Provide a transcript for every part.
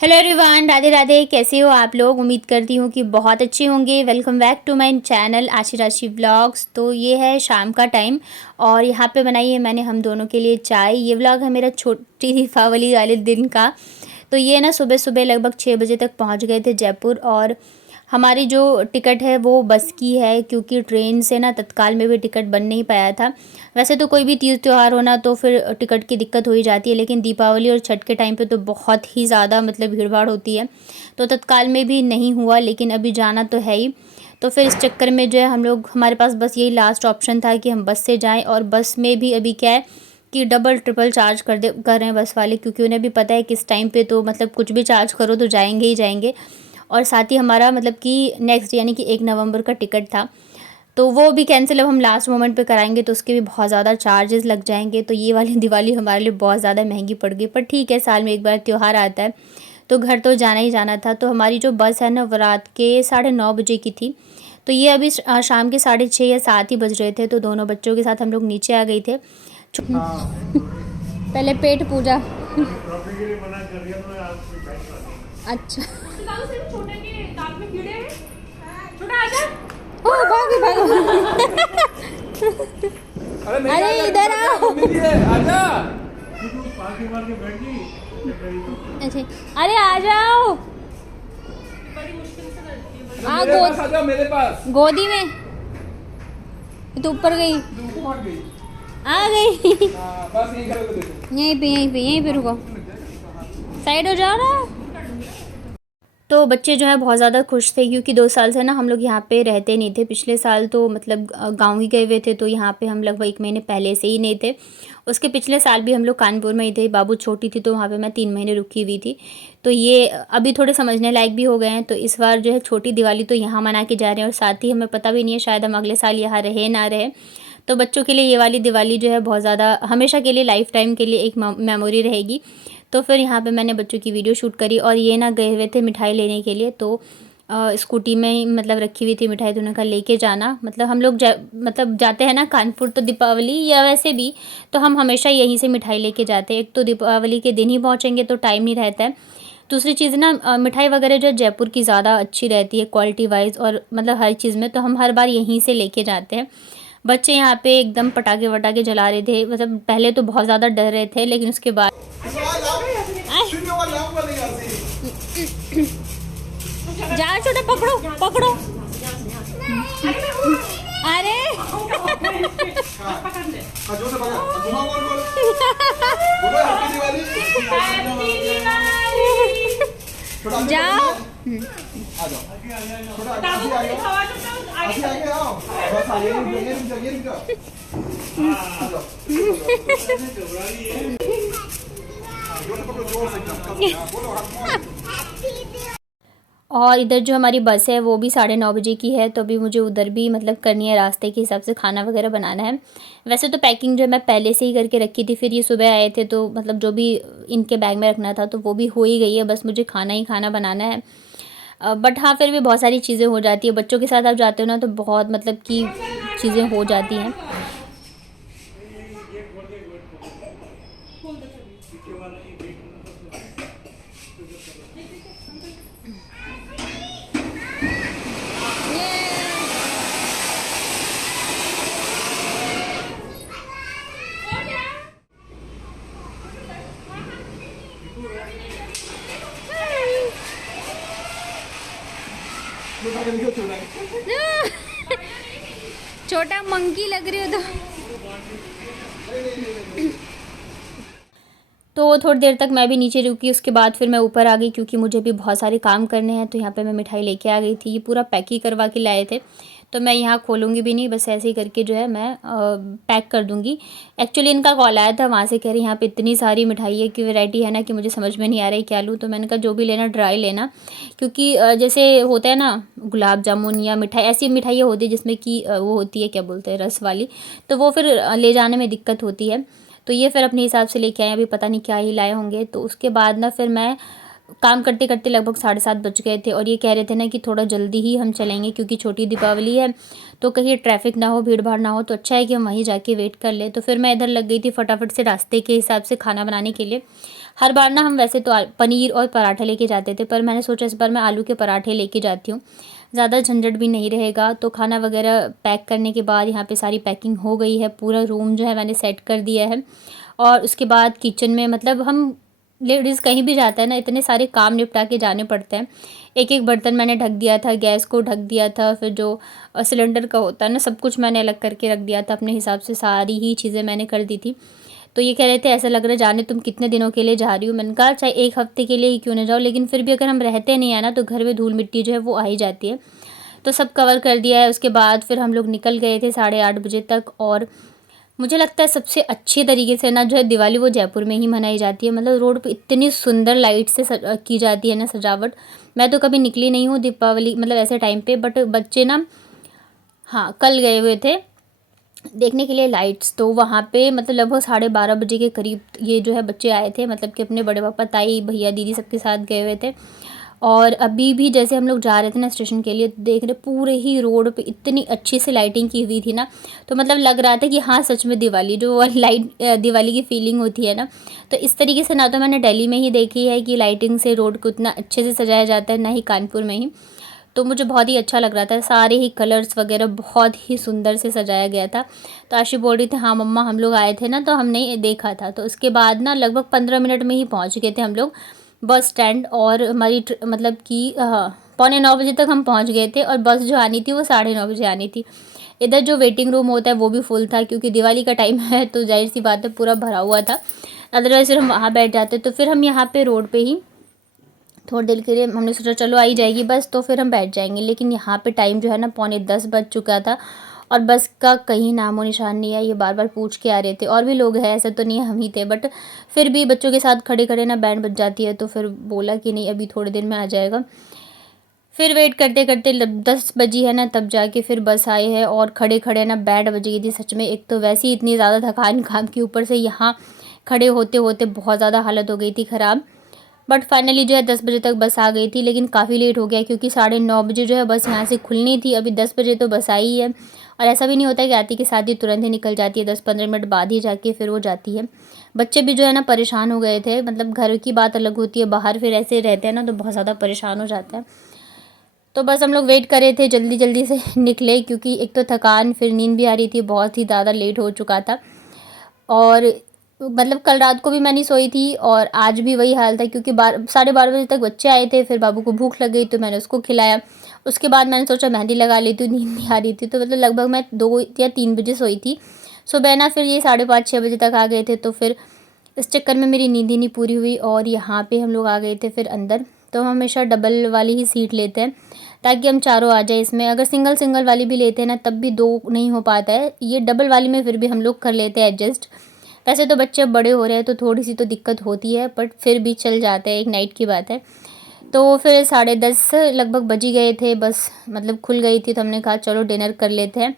Hello everyone, Radhe Radhe. कैसे हो आप लोग? उम्मीद करती हूँ कि बहुत अच्छे होंगे। Welcome back to my channel Aashi Rashi vlogs. तो ये है शाम का टाइम और यहाँ पे बनाई है मैंने हम दोनों के लिए चाय। ये व्लॉग है मेरा छोटी दीपावली वाले दिन का। तो ये ना सुबह सुबह लगभग 6 बजे तक पहुँच गए थे जयपुर। और हमारी जो टिकट है वो बस की है, क्योंकि ट्रेन से ना तत्काल में भी टिकट बन नहीं पाया था। वैसे तो कोई भी तीज त्यौहार होना तो फिर टिकट की दिक्कत हो ही जाती है, लेकिन दीपावली और छठ के टाइम पे तो बहुत ही ज़्यादा मतलब भीड़ भाड़ होती है। तो तत्काल में भी नहीं हुआ, लेकिन अभी जाना तो है ही। तो फिर इस चक्कर में जो है हम लोग, हमारे पास बस यही लास्ट ऑप्शन था कि हम बस से जाएं। और बस में भी अभी क्या है कि डबल ट्रिपल चार्ज कर रहे हैं बस वाले, क्योंकि उन्हें भी पता है किस टाइम पे तो मतलब कुछ भी चार्ज करो तो जाएंगे ही जाएंगे। और साथ ही हमारा मतलब कि नेक्स्ट यानी कि 1 नवंबर का टिकट था, तो वो भी कैंसिल। अब हम लास्ट मोमेंट पे कराएंगे तो उसके भी बहुत ज़्यादा चार्जेस लग जाएंगे। तो ये वाली दिवाली हमारे लिए बहुत ज़्यादा महंगी पड़ गई, पर ठीक है, साल में एक बार त्यौहार आता है तो घर तो जाना ही जाना था। तो हमारी जो बस है ना वो रात के 9:30 बजे की थी। तो ये अभी शाम के 6:30 या 7 ही बज रहे थे। तो दोनों बच्चों के साथ हम लोग नीचे आ गए थे। पहले पेट पूजा। अच्छा। ओ भागे भागे। अरे इधर आओ। अच्छा, अरे आ जाओ। मेरे पास गोदी में तो ऊपर गई, आ गई। यहीं पे रुको, साइड हो जाओ ना। तो बच्चे जो है बहुत ज़्यादा खुश थे, क्योंकि 2 साल से ना हम लोग यहाँ पे रहते नहीं थे। पिछले साल तो मतलब गांव ही गए हुए थे, तो यहाँ पे हम लगभग 1 महीने पहले से ही नहीं थे। उसके पिछले साल भी हम लोग कानपुर में ही थे। बाबू छोटी थी तो वहाँ पे मैं 3 महीने रुकी हुई थी। तो ये अभी थोड़े समझने लायक भी हो गए हैं। तो इस बार जो है छोटी दिवाली तो यहाँ मना के जा रहे हैं, और साथ ही हमें पता भी नहीं है, शायद हम अगले साल यहाँ रहे ना रहे। तो बच्चों के लिए ये वाली दिवाली जो है बहुत ज़्यादा हमेशा के लिए, लाइफ टाइम के लिए एक मेमोरी रहेगी। तो फिर यहाँ पे मैंने बच्चों की वीडियो शूट करी। और ये ना गए हुए थे मिठाई लेने के लिए, तो स्कूटी में ही मतलब रखी हुई थी मिठाई, तो उन्होंने कहा लेके जाना। मतलब हम लोग मतलब जाते हैं ना कानपुर तो दीपावली या वैसे भी तो हम हमेशा यहीं से मिठाई लेके जाते हैं। एक तो दीपावली के दिन ही पहुँचेंगे तो टाइम नहीं रहता है। दूसरी चीज़ ना मिठाई वगैरह जो जयपुर की ज़्यादा अच्छी रहती है क्वालिटी वाइज, और मतलब हर चीज़ में, तो हम हर बार यहीं से लेके जाते हैं। बच्चे यहाँ पे एकदम पटाखे वटाखे जला रहे थे। मतलब पहले तो बहुत ज़्यादा डर रहे थे, लेकिन उसके बाद जा छोटा, पकड़ो पकड़ो। अरे जाओ। और इधर जो हमारी बस है वो भी 9:30 बजे की है। तो अभी मुझे उधर भी मतलब करनी है, रास्ते के हिसाब से खाना वगैरह बनाना है। वैसे तो पैकिंग जो है मैं पहले से ही करके रखी थी, फिर ये सुबह आए थे तो मतलब जो भी इनके बैग में रखना था तो वो भी हो ही गई है। बस मुझे खाना ही खाना बनाना है। बट हाँ, फिर भी बहुत सारी चीज़ें हो जाती है। बच्चों के साथ आप जाते हो ना तो बहुत मतलब कि चीज़ें हो जाती हैं। छोटा मंकी लग रही हो तो थोड़ी देर तक मैं भी नीचे रुकी। उसके बाद फिर मैं ऊपर आ गई, क्योंकि मुझे भी बहुत सारे काम करने हैं। तो यहाँ पे मैं मिठाई लेके आ गई थी। ये पूरा पैक ही करवा के लाए थे, तो मैं यहाँ खोलूँगी भी नहीं, बस ऐसे ही करके जो है मैं पैक कर दूँगी। एक्चुअली इनका कॉल आया था, वहाँ से कह रही यहाँ पे इतनी सारी मिठाई है कि वैरायटी है ना कि मुझे समझ में नहीं आ रही क्या लूँ। तो मैंने कहा जो भी लेना ड्राई लेना, क्योंकि जैसे होता है ना गुलाब जामुन या मिठाई, ऐसी मिठाइयाँ होती है जिसमें कि वो होती है क्या बोलते हैं रस वाली, तो वो फिर ले जाने में दिक्कत होती है। तो ये फिर अपने हिसाब से लेके आए, अभी पता नहीं क्या ही लाए होंगे। तो उसके बाद ना फिर मैं काम करते करते लगभग 7:30 बज गए थे और ये कह रहे थे ना कि थोड़ा जल्दी ही हम चलेंगे क्योंकि छोटी दीपावली है, तो कहीं ट्रैफिक ना हो, भीड़ भाड़ ना हो, तो अच्छा है कि हम वहीं जाके वेट कर लें। तो फिर मैं इधर लग गई थी फटाफट से रास्ते के हिसाब से खाना बनाने के लिए। हर बार ना हम वैसे तो पनीर और पराठा लेके जाते थे, पर मैंने सोचा इस बार मैं आलू के पराठे लेके जाती हूँ, ज़्यादा झंझट भी नहीं रहेगा। तो खाना वगैरह पैक करने के बाद यहाँ पे सारी पैकिंग हो गई है, पूरा रूम जो है मैंने सेट कर दिया है। और उसके बाद किचन में, मतलब हम लेडीज़ कहीं भी जाता है ना, इतने सारे काम निपटा के जाने पड़ते हैं। एक एक बर्तन मैंने ढक दिया था, गैस को ढक दिया था, फिर जो सिलेंडर का होता है ना, सब कुछ मैंने अलग करके रख दिया था अपने हिसाब से, सारी ही चीज़ें मैंने कर दी थी। तो ये कह रहे थे ऐसा लग रहा है जाने तुम कितने दिनों के लिए जा रही हो। मैंने कहा चाहे 1 हफ्ते के लिए ही क्यों ना जाओ, लेकिन फिर भी अगर हम रहते नहीं है ना तो घर में धूल मिट्टी जो है वो आ ही जाती है। तो सब कवर कर दिया है। उसके बाद फिर हम लोग निकल गए थे 8:30 बजे तक। और मुझे लगता है सबसे अच्छे तरीके से ना जो है दिवाली वो जयपुर में ही मनाई जाती है। मतलब रोड पे इतनी सुंदर लाइट से की जाती है ना सजावट। मैं तो कभी निकली नहीं हूँ दीपावली मतलब ऐसे टाइम पे, बट बच्चे ना, हाँ, कल गए हुए थे देखने के लिए लाइट्स। तो वहाँ पे मतलब लगभग 12:30 बजे के करीब ये जो है बच्चे आए थे, मतलब कि अपने बड़े पापा, ताई, भैया, दीदी सबके साथ गए हुए थे। और अभी भी जैसे हम लोग जा रहे थे ना स्टेशन के लिए, देख रहे पूरे ही रोड पे इतनी अच्छी से लाइटिंग की हुई थी ना, तो मतलब लग रहा था कि हाँ सच में दिवाली जो वाली दिवाली की फीलिंग होती है ना, तो इस तरीके से ना तो मैंने दिल्ली में ही देखी है कि लाइटिंग से रोड को इतना अच्छे से सजाया जाता है, ना ही कानपुर में ही। तो मुझे बहुत ही अच्छा लग रहा था, सारे ही कलर्स वगैरह बहुत ही सुंदर से सजाया गया था। तो आशी बोल रही थी हाँ मम्मा हम लोग आए थे ना तो हमने देखा था। तो उसके बाद ना लगभग 15 मिनट में ही पहुंच गए थे हम लोग बस स्टैंड। और हमारी मतलब कि 8:45 बजे तक हम पहुंच गए थे, और बस जो आनी थी वो 9:30 बजे आनी थी। इधर जो वेटिंग रूम होता है वो भी फुल था, क्योंकि दिवाली का टाइम है तो जाहिर सी बात है पूरा भरा हुआ था। अदरवाइज फिर हम वहाँ बैठ जाते। तो फिर हम यहाँ पे रोड पे ही थोड़ी देर के लिए हमने सोचा चलो आई जाएगी बस तो फिर हम बैठ जाएंगे, लेकिन यहाँ पे टाइम जो है ना 9:45 बज चुका था और बस का कहीं नामो निशान नहीं है। ये बार बार पूछ के आ रहे थे, और भी लोग हैं, ऐसा तो नहीं है हम ही थे, बट फिर भी बच्चों के साथ खड़े खड़े ना बैंड बज जाती है, तो फिर बोला कि नहीं अभी थोड़ी देर में आ जाएगा। फिर वेट करते करते 10 बजी है ना तब जाके फिर बस आई है, और खड़े खड़े ना बैंड बज गई थी सच में। एक तो वैसे ही इतनी ज़्यादा थकान काम के ऊपर से यहाँ खड़े होते होते बहुत ज़्यादा हालत हो गई थी ख़राब। बट फाइनली जो है 10 बजे तक बस आ गई थी, लेकिन काफ़ी लेट हो गया क्योंकि 9:30 बजे जो है बस यहाँ से खुलनी थी। अभी 10 बजे तो बस आई है, और ऐसा भी नहीं होता कि आती के साथ ही तुरंत ही निकल जाती है, 10-15 मिनट बाद ही जाके फिर वो जाती है। बच्चे भी जो है ना परेशान हो गए थे, मतलब घर की बात अलग होती है, बाहर फिर ऐसे रहते हैं ना तो बहुत ज़्यादा परेशान हो जाता है। तो बस हम लोग वेट कर रहे थे जल्दी जल्दी से निकले, क्योंकि एक तो थकान, फिर नींद भी आ रही थी, बहुत ही ज़्यादा लेट हो चुका था। और मतलब कल रात को भी मैं नहीं सोई थी और आज भी वही हाल था, क्योंकि 12:30 बजे तक बच्चे आए थे। फिर बाबू को भूख लग गई तो मैंने उसको खिलाया। उसके बाद मैंने सोचा मेहंदी लगा लेती हूँ, नींद नहीं आ रही थी, तो मतलब लगभग मैं 2 या 3 बजे सोई थी सुबह ना। फिर ये 5:30-6 बजे तक आ गए थे, तो फिर इस चक्कर में मेरी नींद ही नहीं पूरी हुई। और यहाँ पे हम लोग आ गए थे फिर अंदर। तो हम हमेशा डबल वाली ही सीट लेते हैं ताकि हम चारों आ जाए इसमें। अगर सिंगल सिंगल वाली भी लेते हैं ना तब भी 2 नहीं हो पाता है, ये डबल वाली में फिर भी हम लोग कर लेते हैं एडजस्ट। वैसे तो बच्चे अब बड़े हो रहे हैं तो थोड़ी सी तो दिक्कत होती है, बट फिर भी चल जाता है, एक नाइट की बात है। तो फिर 10:30 लगभग बज ही गए थे, बस मतलब खुल गई थी। तो हमने कहा चलो डिनर कर लेते हैं,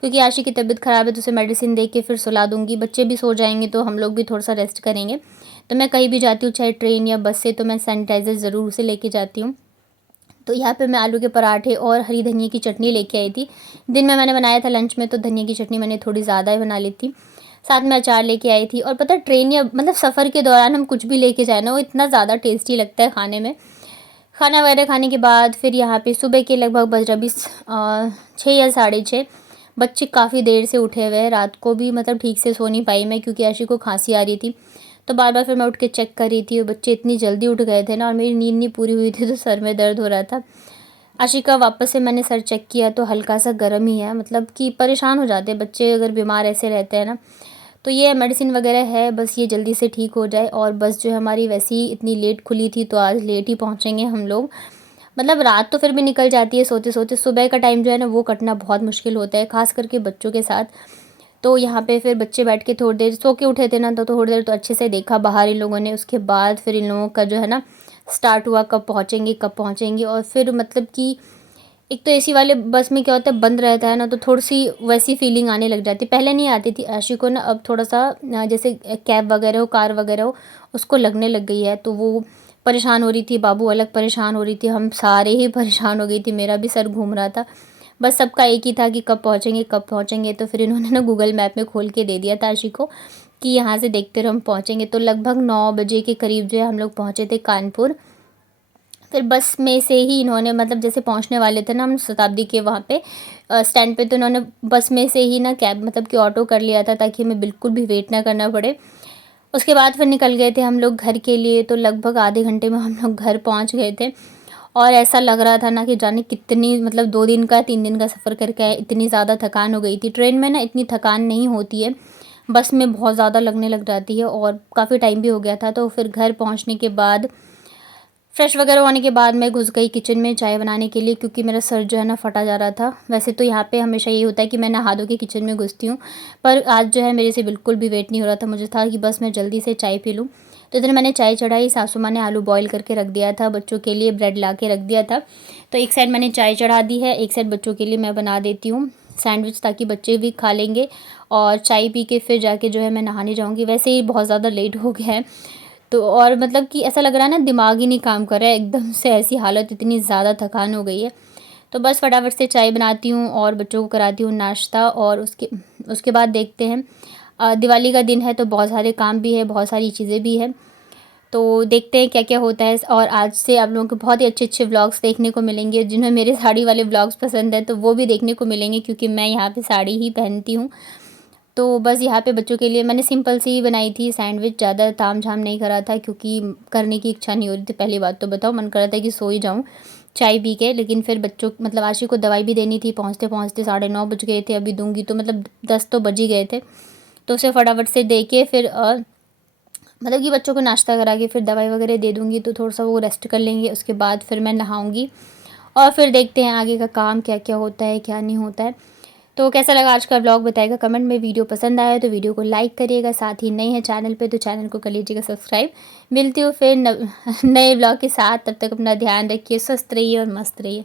क्योंकि आशी की तबीयत ख़राब है तो उसे मेडिसिन दे के फिर सुला दूँगी। बच्चे भी सो जाएंगे तो हम लोग भी थोड़ा सा रेस्ट करेंगे। तो मैं कहीं भी जाती हूँ चाहे ट्रेन या बस से, तो मैं सैनिटाइज़र ज़रूर से लेके जाती हूँ। तो यहाँ पे मैं आलू के पराठे और हरी धनिया की चटनी लेके आई थी। दिन में मैंने बनाया था लंच में, तो धनिया की चटनी मैंने थोड़ी ज़्यादा ही बना ली थी। साथ में अचार लेके आई थी। और पता है ट्रेन या मतलब सफ़र के दौरान हम कुछ भी लेके जाए ना वो इतना ज़्यादा टेस्टी लगता है खाने में। खाना वगैरह खाने के बाद फिर यहाँ पे सुबह के लगभग बज रहा 6 या 6:30। बच्चे काफ़ी देर से उठे हुए हैं, रात को भी मतलब ठीक से सो नहीं पाई मैं, क्योंकि आशी को खांसी आ रही थी। तो बार बार फिर मैं उठ के चेक कर रही थी, और बच्चे इतनी जल्दी उठ गए थे ना, और मेरी नींद नहीं पूरी हुई थी तो सर में दर्द हो रहा था। आशी का वापस से मैंने सर चेक किया तो हल्का सा गर्म ही है, मतलब कि परेशान हो जाते हैं बच्चे अगर बीमार ऐसे रहते हैं ना। तो ये मेडिसिन वगैरह है, बस ये जल्दी से ठीक हो जाए। और बस जो हमारी वैसे ही इतनी लेट खुली थी तो आज लेट ही पहुँचेंगे हम लोग। मतलब रात तो फिर भी निकल जाती है सोते सोते, सुबह का टाइम जो है ना वो कटना बहुत मुश्किल होता है, खास करके बच्चों के साथ। तो यहाँ पे फिर बच्चे बैठ के थोड़ी देर सो के उठे थे ना, तो थोड़ी देर तो अच्छे से देखा बाहर इन लोगों ने। उसके बाद फिर इन लोगों का जो है ना स्टार्ट हुआ कब पहुँचेंगे कब पहुँचेंगे। और फिर मतलब कि एक तो एसी वाले बस में क्या होता है बंद रहता है ना, तो थोड़ी सी वैसी फीलिंग आने लग जाती है। पहले नहीं आती थी आशी को ना, अब थोड़ा सा जैसे कैब वगैरह हो, कार वगैरह हो, उसको लगने लग गई है। तो वो परेशान हो रही थी, बाबू अलग परेशान हो रही थी, हम सारे ही परेशान हो गई थी, मेरा भी सर घूम रहा था। बस सबका एक ही था कि कब पहुँचेंगे, कब पहुँचेंगे। तो फिर इन्होंने ना गूगल मैप में खोल के दे दिया था आशी को कि यहाँ से देखते रहो हम पहुँचेंगे। तो लगभग 9 बजे के करीब जो है हम लोग पहुँचे थे कानपुर। फिर बस में से ही इन्होंने मतलब जैसे पहुंचने वाले थे ना हम शताब्दी के वहाँ पे स्टैंड पे, तो इन्होंने बस में से ही ना कैब मतलब कि ऑटो कर लिया था ताकि हमें बिल्कुल भी वेट ना करना पड़े। उसके बाद फिर निकल गए थे हम लोग घर के लिए। तो लगभग आधे घंटे में हम लोग घर पहुँच गए थे और ऐसा लग रहा था ना कि जाने कितनी मतलब 2 दिन का 3 दिन का सफ़र करके आए, इतनी ज़्यादा थकान हो गई थी। ट्रेन में ना इतनी थकान नहीं होती है, बस में बहुत ज़्यादा लगने लग जाती है और काफ़ी टाइम भी हो गया था। तो फिर घर पहुँचने के बाद फ्रेश वगैरह होने के बाद मैं घुस गई किचन में चाय बनाने के लिए, क्योंकि मेरा सर जो है ना फटा जा रहा था। वैसे तो यहाँ पे हमेशा ये होता है कि मैं नहा धो के किचन में घुसती हूँ, पर आज जो है मेरे से बिल्कुल भी वेट नहीं हो रहा था। मुझे था कि बस मैं जल्दी से चाय पी लूँ। तो इधर मैंने चाय चढ़ाई, सासू माँ ने आलू बॉयल करके रख दिया था, बच्चों के लिए ब्रेड ला के रख दिया था। तो एक साइड मैंने चाय चढ़ा दी है, एक साइड बच्चों के लिए मैं बना देती हूँ सैंडविच, ताकि बच्चे भी खा लेंगे। और चाय पी के फिर जाके जो है मैं नहाने जाऊँगी। वैसे ही बहुत ज़्यादा लेट हो गया है, तो और मतलब कि ऐसा लग रहा है ना दिमाग ही नहीं काम कर रहा है एकदम से, ऐसी हालत, इतनी ज़्यादा थकान हो गई है। तो बस फटाफट से चाय बनाती हूँ और बच्चों को कराती हूँ नाश्ता। और उसके बाद देखते हैं, दिवाली का दिन है तो बहुत सारे काम भी है, बहुत सारी चीज़ें भी हैं। तो देखते हैं क्या क्या होता है। और आज से आप लोगों को बहुत ही अच्छे अच्छे व्लॉग्स देखने को मिलेंगे। जिन्हें मेरे साड़ी वाले व्लॉग्स पसंद हैं तो वो भी देखने को मिलेंगे, क्योंकि मैं यहाँ पे साड़ी ही पहनती हूँ। तो बस यहाँ पे बच्चों के लिए मैंने सिंपल सी ही बनाई थी सैंडविच, ज़्यादा तामझाम नहीं करा था क्योंकि करने की इच्छा नहीं हो रही थी। पहली बात तो बताओ, मन कर रहा था कि सो ही जाऊँ चाय पी के। लेकिन फिर बच्चों मतलब आशी को दवाई भी देनी थी, पहुँचते पहुँचते 9:30 बज गए थे। अभी दूंगी तो मतलब 10 तो बज ही गए थे। तो उसे फटाफट से दे के फिर मतलब कि बच्चों को नाश्ता करा के फिर दवाई वगैरह दे दूँगी, तो थोड़ा सा वो रेस्ट कर लेंगे। उसके बाद फिर मैं नहाऊँगी और फिर देखते हैं आगे का काम क्या क्या होता है, क्या नहीं होता है। तो कैसा लगा आज का व्लॉग बताइएगा कमेंट में। वीडियो पसंद आया तो वीडियो को लाइक करिएगा, साथ ही नए हैं चैनल पे तो चैनल को कर लीजिएगा सब्सक्राइब। मिलती हूँ फिर नए व्लॉग के साथ, तब तक अपना ध्यान रखिए, स्वस्थ रहिए और मस्त रहिए।